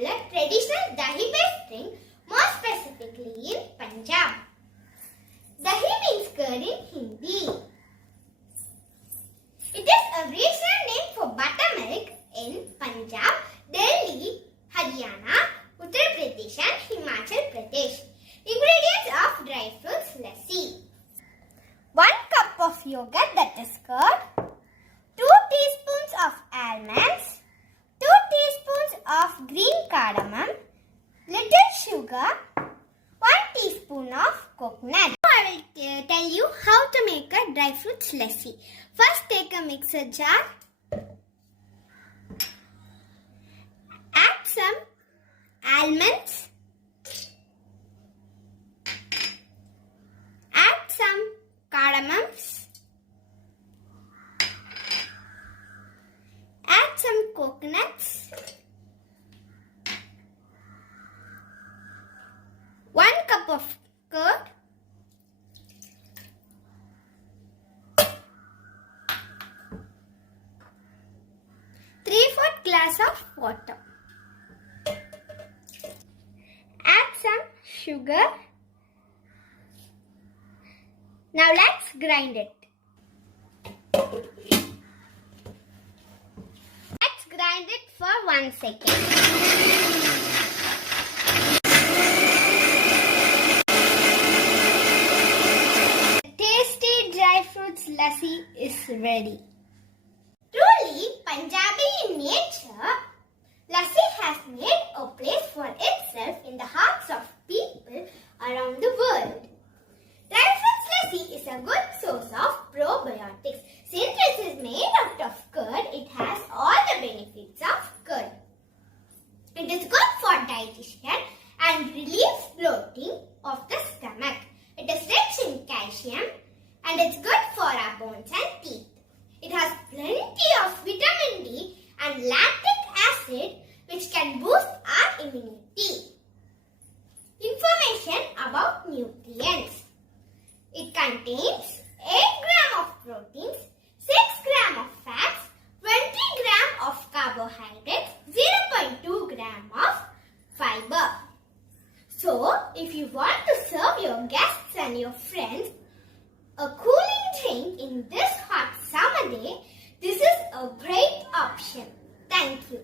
popular traditional dahi-based drink, more specifically in Punjab. Dahi means curd in Hindi. It is a regional name for buttermilk in Punjab, Delhi, Haryana, Uttar Pradesh and Himachal Pradesh. Ingredients of dry fruits lassi. 1 cup of yogurt, that is curd. 2 teaspoons of almonds. 2 teaspoons of green cardamom. Little sugar. 1 teaspoon of coconut. Now I will tell you how to make a dry fruits lassi. First take a mixer jar. Add some almonds. Add some cardamoms. Add some coconuts. 1 cup of curd. Three-fourth glass of water. Add some sugar. Now let's grind it. Let's grind it for 1 second. The tasty dry fruits lassi is ready. Truly Punjabi in nature, lassi has made a place for itself in the hearts of people around the world. Dry fruits lassi is a good source of probiotics. Since it is made out of curd, it has all the benefits of curd. It is good for digestion and relieves bloating of the stomach. It is rich in calcium and it's good for our bones and teeth. It has plenty of vitamin D and lactic acid which can boost our immunity. Information about nutrients. It contains 8 gram of proteins, 6 gram of fats, 20 gram of carbohydrates, 0.2 gram of fiber. So, if you want to serve your guests and your friends a cooling drink in this hot summer day, this is a great option. Thank you.